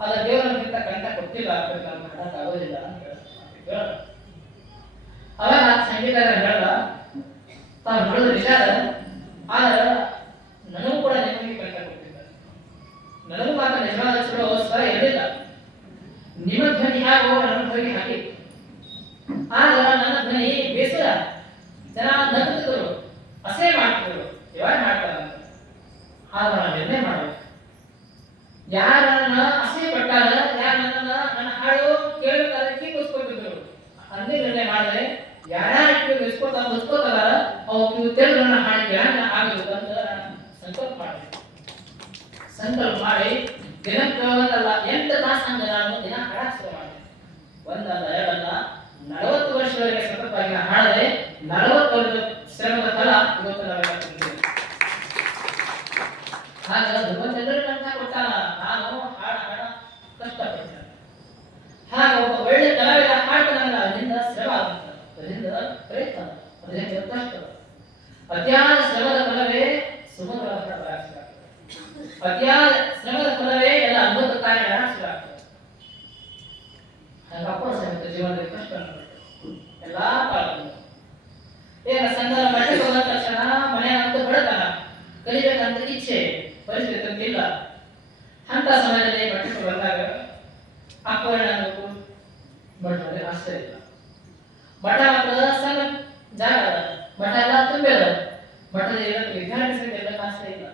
ಆದ್ರೆ ದೇವರು ನಮಗಿಂತ ಕಂಠ ಕೊಟ್ಟಿಲ್ಲ, ನಮ್ಗೆ ಹಾಡಕ್ ಆಗೋದಿಲ್ಲ ಅಂತ ಹೇಳ. ಅವಾಗ ಸಂಗೀತಗಾರ ಹೇಳ್ದ, ತಾವು ಹೇಳೋದು ನಿಜ, ಆದ್ರೆ ನನಗೂ ಕೂಡ ನಿಮಗೆ ಕಂಠ ಕೊಟ್ಟಿದ್ದಾರೆ, ನನಗೂ ಮಾತ್ರ ನಿಜವಾದ ಚಲೋ ಸ್ವರ ಇರಲಿಲ್ಲ, ನಿಮ್ಮ ಧ್ವನಿ ಹಾಗೋ ನನ್ನ ಧ್ವನಿ ಹಾಗೆ, ಆಗ ನನ್ನ ಧ್ವನಿ ಬೇಸರ, ಜನ ನಗುತ್ತಿದ್ರು, ಅಸಹ್ಯ ಮಾಡ್ತಿದ್ರು, ಯಾವಾಗ ಮಾಡ್ತಾರ. ಆಗ ನಾವು ನಿರ್ಣಯ ಮಾಡಬೇಕು, ಯಾರ ನನ್ನ ಅಸಹ್ಯ ಪಟ್ಟಾರ, ಯಾರ ನನ್ನ ಹಾಡು ಕೇಳಬೇಕಾದ್ರೆ ಕಿವಿಸ್ಕೊತಿದ್ರು ಅಂದೇ ನಿರ್ಣಯ ಮಾಡಿದ್ರೆ ಯಾರ್ಯಾರು ಮುಚ್ಕೋತಾರ ಅವ್ರು ತೆಗೆದು ನನ್ನ ಹಾಡು ಕೇಳಂಗ ಆಗಬೇಕು ಅಂತ ಸಂಕಲ್ಪ ಮಾಡಿದೆ. ಸಂಕಲ್ಪ ಮಾಡಿ ದಿನಕ್ಕೆ ಒಂದಲ್ಲ 8 ತಾಸು ನಾನು ದಿನ ಹಾಡಕ್ಕೆ ಶುರು ಮಾಡಿದೆ. ಒಂದಲ್ಲ ಎರಡಲ್ಲ 40 ವರ್ಷದವರೆಗೆ ಸತತವಾಗಿ ಹಾಡದೆ 40 ವರ್ಷದ ಶ್ರಮದ ಫಲ ಇವತ್ತು ನಾವೆಲ್ಲ ತಿಂತೀವಿ. ಆಗ ಧರ್ಮಚಂದ್ರನ ಅಂತ ಕೊಟ್ಟಾನ, ನಾನು ಹಾಡ ಕಷ್ಟಪಡ್ತೇನೆ. ಹಾಗ ಒಬ್ಬ ಒಳ್ಳೆ ಕಲಾವಿದ ಹಾಡ್ತಾನಲ್ಲ, ಅದರಿಂದ ಶ್ರಮ ಆಗುತ್ತೆ, ಅದರಿಂದ ಪ್ರಯತ್ನ, ಅದರಿಂದ ಕಷ್ಟ. ಅತಿಯಾದ ಶ್ರಮದ ಫಲವೇ ಸುಮಧುರ ಹಾಡಾಗ್ತದೆ. ಅತಿಯಾದ ಶ್ರಮದ ಫಲವೇ ಎಲ್ಲ ಅದ್ಭುತ ಕಾರ್ಯ ಆಗ್ತದೆ. ಹಾಗೆ ಅಪ್ಪನ ಸಮೇತ ಜೀವನದಲ್ಲಿ ಕಷ್ಟ ಎಲ್ಲಾ ಕಾಲದಲ್ಲಿ ಏನ ಸಂಘ ಮಟ್ಟಕ್ಕೆ ಹೋದ ತಕ್ಷಣ ಮನೆಯಂತ ಬಡತನ, ಕಲಿಬೇಕಂತ ಇಚ್ಛೆ, ಪರಿಸ್ಥಿತಿ ಅಂತಿಲ್ಲ. ಅಂತ ಸಮಯದಲ್ಲಿ ಮಟ್ಟಕ್ಕೆ ಬಂದಾಗ ಅಪ್ಪನಬೇಕು ಮಠದಲ್ಲಿ ಆಶ್ರಯ ಇಲ್ಲ. ಮಠ ಮಾತ್ರ ಸಣ್ಣ ಜಾಗ ಅದ, ಮಠ ಎಲ್ಲ ತುಂಬಿದ, ಮಠದ ವಿದ್ಯಾರ್ಥಿ ಸಂಖ್ಯೆ ಎಲ್ಲ ಆಶ್ರಯ ಇಲ್ಲ.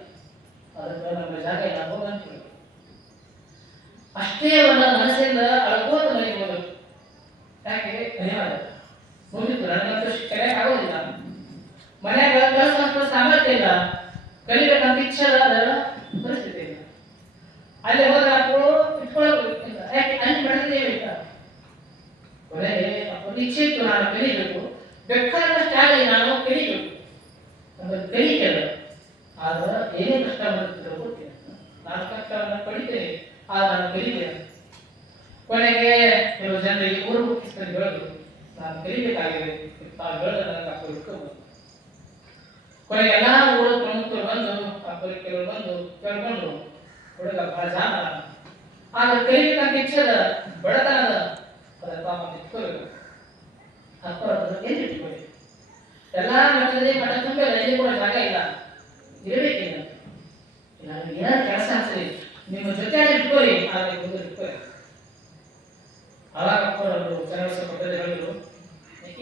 ಅದಕ್ಕೆ ನಮಗೆ ಜಾಗ ಇಲ್ಲ ಹೋಗಂತ ಅಷ್ಟೇ ಒಂದು ಮನಸ್ಸಿಂದ ಅಳ್ಕೋತ ಮನೆಗೆ ಯಾಕೆ ಧನ್ಯವಾದ ಮುಗಿತು. ನನಗಂತೂ ಕಲಿಯಕ್ಕೆ ಆಗೋದಿಲ್ಲ, ಮನೆಯಾಗ ಕೆಲಸ ಸಾಮರ್ಥ್ಯ ಇಲ್ಲ, ಕಲಿಬೇಕಂತ ಇಚ್ಛೆ ಪರಿಸ್ಥಿತಿ ಇಲ್ಲ. ಅಲ್ಲಿ ಹೋದ್ರೆ ಅಪ್ಪಳು ಇಟ್ಕೊಳ್ಳೋಕೆ ಯಾಕೆ ಅಲ್ಲಿ ಮಾಡಿದ್ರೆ ಇಲ್ಲ. ಕೊನೆಗೆ ಅಪ್ಪನ ಇಚ್ಛೆ ಇತ್ತು, ನಾನು ಕಲಿಬೇಕು, ಬೇಕಾದಷ್ಟು ಆಗಲಿ ನಾನು ಕಲಿಬೇಕು, ನಮಗೆ ಕಲಿಕಲ್ಲ. ಆದ್ರೆ ಏನೇ ಕಷ್ಟ ಬರುತ್ತಿದ್ರು ಗೊತ್ತಿಲ್ಲ, ನಾನು ಕಷ್ಟವನ್ನು ಪಡಿತೇನೆ, ಆದ್ರೆ ನಾನು ಕಲಿತೇನೆ. ಕೊನೆಗೆ ಕೆಲವು ಜನರಿಗೆ ಊರು ಮುಗಿಸ್ಕೊಂಡು ಹೇಳೋದು, ನಾನು ಕಲಿಬೇಕಾಗಿದೆ, ತಾವು ಹೇಳೋದು ನನಗೆ ಅಪ್ಪ ಇಟ್ಕೋಬಹುದು. ಕೊನೆಗೆ ಎಲ್ಲಾ ಊರು ಪ್ರಮುಖರು ಬಂದು ಅಪ್ಪರಿಗೆ ಕೆಲವರು ಬಂದು ಕೇಳ್ಕೊಂಡ್ರು, ಹುಡುಗ ಬಹಳ ಜಾನ, ಆಗ ಕಲಿಬೇಕಂತ ಇಚ್ಛೆದ ಬಡತನದ ಅದರ ಪಾಪ ಇಟ್ಕೋಬೇಕು. ಅಪ್ಪ ಎಲ್ಲಿ ಇಟ್ಕೊಳ್ಳಿ, ಎಲ್ಲಾ ಮಠದಲ್ಲಿ ಮಠ ತುಂಬಿಲ್ಲ, ಎಲ್ಲಿ ಕೂಡ ಜಾಗ ಇಲ್ಲ, ಇರಬೇಕಿಲ್ಲ. ನನಗೆ ಏನಾದ್ರು ಕೆಲಸ ಅನ್ಸಲಿ, ನಿಮ್ಮ ಜೊತೆ ಇಟ್ಕೊಳ್ಳಿ, ಆದರೆ ಮುಂದೆ ಇಟ್ಕೊಳ್ಳಿ. ಅವಾಗ ಅಪ್ಪರವರು ಜನವಸ ಪಕ್ಕದಲ್ಲಿ ಹೇಳಿದ್ರು,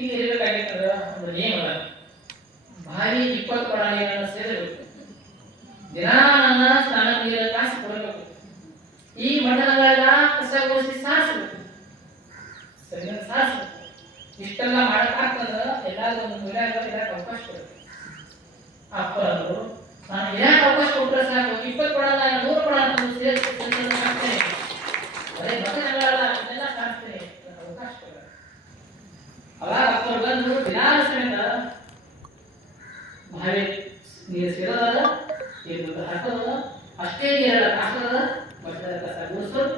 ಇಲ್ಲಿ ಇರಬೇಕಾಗಿತ್ತಂದ್ರೆ ಒಂದು ನಿಯಮ ಅದ, ಭಾರಿ 20 ಕೊಡ ನೀರನ್ನು ಸೇರಬೇಕು, ದಿನ ನನ್ನ ಸ್ನಾನ ನೀರ ಕಾಸು ಕೊಡಬೇಕು, ಈ ಮಠದಲ್ಲೆಲ್ಲ ಕಸ ಗುಡಿಸಿ ಸಾರಿಸಬೇಕು, ಸರಿಯಾಗಿ ಸಾರಿಸಬೇಕು. ಇಷ್ಟೆಲ್ಲ ಮಾಡಕ್ಕಾಗ್ತದ, ಎಲ್ಲಾದ್ರೂ ಒಂದು ಮನ್ಯಾಗ ಇರಕ್ಕೆ ಅವಕಾಶ ಕೊಡಬೇಕು. ಅಪ್ಪ ಅಂದ್ರು, ನಾನು ಯಾಕೆ ಅವಕಾಶ ಕೊಟ್ಟರೆ ಸಾಕು, 20 ಕೊಡ 100 ಕೊಡ ಅಂತ ಸೇರಿಸ್ತೇನೆ, ಅದೇ ಮಠದಲ್ಲ ಇದೆಲ್ಲ ಸಾರಿಸ್ತೇನೆ, ಅವಕಾಶ ಕೊಡ. ಅವಾಗ ಅಪ್ಪರು ಬಂದು ದಿನಾಲ ಸಮೇತ ಭಾರಿ ನೀರು ಸೇರೋದ, ಇದು ಹಾಕೋದ, ಅಷ್ಟೇ ನೀರೆಲ್ಲ ಕಾಸೋದ, ಮಠದ ಕಸ ಗುಡಿಸೋದು,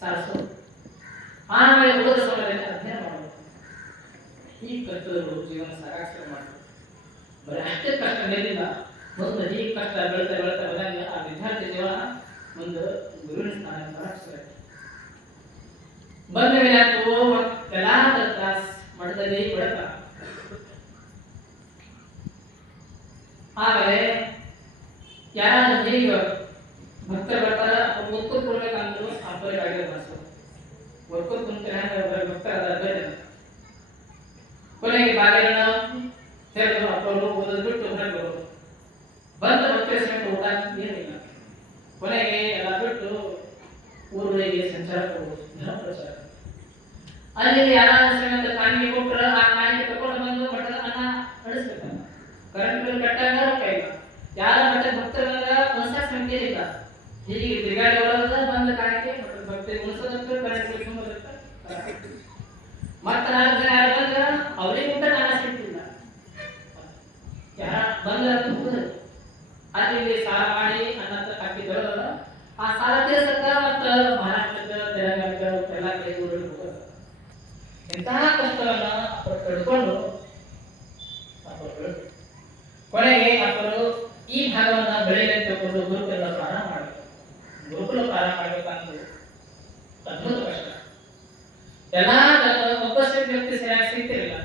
ಸಾರಿಸೋದು, ಆಮೇಲೆ ಉಳಿದ ಸಮಯದಲ್ಲಿ ಅಧ್ಯಯನ ಮಾಡೋದು. ಈ ಕಷ್ಟಗಳು ಜೀವನ ಸಾಗಾಕ್ಷರ ಮಾಡೋದು. ಬರೀ ಅಷ್ಟೇ ಕಷ್ಟ ನಿಲ್ಲಿಲ್ಲ, ಮುಂದೆ ಈ ಕಷ್ಟ ಬೆಳೀತಾ ಬೆಳೀತಾ ಬಂದಾಗ ಆ ವಿದ್ಯಾರ್ಥಿ ಜೀವನ ಮುಂದೆ ಗುರುವಿನ ಸ್ಥಾನ ಸಾಗಾಕ್ಷರ ಬಂದ ಮೇಲೆ ಎಲ್ಲಾ ಕ್ಲಾಸ್ ಮಠದಲ್ಲಿ ಕೊಡಕ. ಆಮೇಲೆ ಯಾರಾದ್ರೂ ಹೇಗೆ ಭಕ್ತರು ಬರ್ತಾರ, ಒತ್ತು ಕೊಡ್ಬೇಕಂದ್ರು ಅಪ್ಪರಿಗೆ ಆಗಿರೋ ಮನಸ್ಸು ಒತ್ತು ಕುಂತ ಭಕ್ತರ ಬೇರೆ. ಕೊನೆಗೆ ಬಾಗಿಲನ್ನ ತೆರೆದು ಅಪ್ಪರು ಓದೋದು ಬಿಟ್ಟು ಹೊರಗೆ ಬಂದ ಭಕ್ತರ ಸಮೇತ ಊಟ ಏನಿಲ್ಲ. ಕೊನೆಗೆ ಎಲ್ಲ ಬಿಟ್ಟು ಊರುಗಳಿಗೆ ಸಂಚಾರ ಕೊಡುವುದು, ಪ್ರಚಾರ. ಅಲ್ಲಿ ಯಾರಾದ್ರೂ ಸಮೇತ ಕಾಣಿಕೆ ಕೊಟ್ಟರೆ ಆ ಕಾಣಿಕೆ ತಗೊಂಡು ಬಂದು ಮಠದ ಅನ್ನ ನಡೆಸ್ಬೇಕಲ್ಲ, ಕರೆಂಟ್ ಬಿಲ್ ಕಟ್ಟಾಗ ರೊಕ್ಕ ಇಲ್ಲ, ಯಾರ ಮಠದ ಭಕ್ತರಾಗ ಒಂದ್ಸ ಸಂಖ್ಯೆ ಇಲ್ಲ. ಹೀಗೆ ತಿರುಗಾಡಿ ಒಳಗದ ಬಂದ ಕಾಣಿಕೆ ಭಕ್ತಿ ಉಣಿಸೋದಂತ ಕರೆಂಟ್ ಬಿಲ್ ತುಂಬೋದಕ್ಕೆ ಮತ್ತೆ 4 ಜನ ಯಾರು ಬಂದ್ರ ಅವ್ರಿಗೆ ಊಟ ನಾನ ಸಿಗ್ತಿಲ್ಲ, ಯಾರ ಬಂದ ಅಲ್ಲಿ ಸಾಲ ಮಾಡಿ ಅನ್ನ ಹಾಕಿ ದೊಡ್ಡದ ಆ ಸಾಲ ತೀರ್ಸಕ್ಕ ಮತ್ತ ಮಹಾರಾಷ್ಟ್ರದ ತೆಲಂಗಾಣದ ಎಲ್ಲ ಕಡೆ ಊರಲ್ಲಿ ಹೋಗೋದು. ಎಂತಹ ಕಷ್ಟವನ್ನ ಪಡ್ಕೊಂಡು ಕೊನೆಗೆ ಅಪ್ಪರು ಈ ಭಾಗವನ್ನ ಬೆಳೆಯಲು ತಗೊಂಡು ಗುರುಕುಲ ಪ್ರಾರಂಭ ಮಾಡಬೇಕು. ಗುರುಕುಲ ಪ್ರಾರಂಭ ಮಾಡಬೇಕಂದ್ರೆ ಅದ್ಭುತ ಕಷ್ಟ. ಎಲ್ಲಾ ಒಬ್ಬ ವ್ಯಕ್ತಿ ಸರಿಯಾಗಿ ಸಿಗ್ತಿರಲಿಲ್ಲ.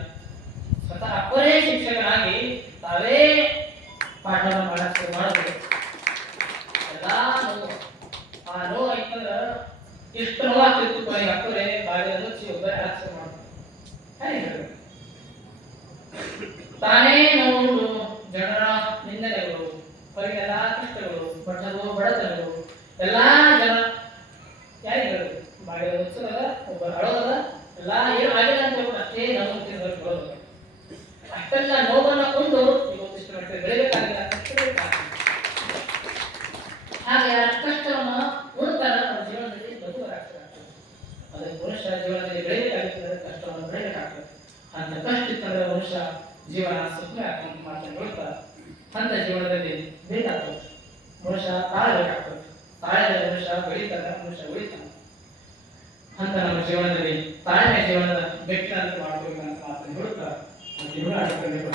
ಸ್ವತಃ ಅಪ್ಪರೇ ಶಿಕ್ಷಕರಾಗಿ ತಾವೇ ಪಾಠವನ್ನು ಮಾಡಕ್ಕೆ ಮಾಡಿದ್ರು. ಎಲ್ಲಾ ನೋವು, ಆ ನೋವು ಆಯ್ತಂದ್ರ ಎಷ್ಟು ನೋವಾಗ್ತಿತ್ತು. ಕೊನೆಗೆ ಅಪ್ಪರೇ ಬಾಗಿಲ ಮುಚ್ಚಿ ಒಬ್ಬರೇ ಆಚರಣೆ ಮಾಡ್ತಾರೆ. ತಾನೇ ನೋವು, ಜನರ ನಿಂದನೆಗಳು, ಹೊರಗೆಲ್ಲ ಕಷ್ಟಗಳು, ಮಠದ ಬಡತನಗಳು, ಎಲ್ಲಾ ಜನ ಹಾಗೆ ಉತ್ಸವದ ಒಬ್ಬ ಅಳೋದ ಎಲ್ಲ ಏನು ಆಗಿಲ್ಲ ಅಂತ ಹೇಳ್ಬಿಟ್ಟು ಅಷ್ಟೇ ನಮಗೆ ಬರೋದು ಅಷ್ಟೆಲ್ಲ ನೋವನ್ನ ಕೊಂಡು ಇವತ್ತಿಷ್ಟು ಮಟ್ಟಿಗೆ ಬೆಳಿಬೇಕಾಗಿಲ್ಲ ಹಾಗೆ ಕಷ್ಟವನ್ನು ಉಣ್ತಾರ ನಮ್ಮ ಜೀವನದಲ್ಲಿ ಬದುಕಲಾಗ್ತದೆ ಅದಕ್ಕೆ ಮನುಷ್ಯ ಜೀವನದಲ್ಲಿ ಬೆಳಿಬೇಕಾಗ್ತದೆ ಕಷ್ಟವನ್ನು ಬೆಳಿಬೇಕಾಗ್ತದೆ ಅಂತ ಕಷ್ಟ ಇತ್ತಂದ್ರೆ ಮನುಷ್ಯ ಜೀವನ ಸುಖ ಅಂತ ಮಾತನಾಡ್ತಾ ಅಂತ ಜೀವನದಲ್ಲಿ ಬೇಕಾಗ್ತದೆ ಮನುಷ್ಯ ತಾಳಬೇಕಾಗ್ತದೆ ತಾಳೆದ ಮನುಷ್ಯ ಬೆಳೀತಾನೆ ಮನುಷ್ಯ ಉಳಿತಾನೆ ಅಂತ ನಮ್ಮ ಜೀವನದಲ್ಲಿ ತಾಳ್ಮೆ ಜೀವನದ ವ್ಯಕ್ತಿ ಅಂತ ಮಾಡಬೇಕಂತ ಮಾತನ್ನು ಹೇಳುತ್ತಾ ಜೀವನ ಆಡಬೇಕು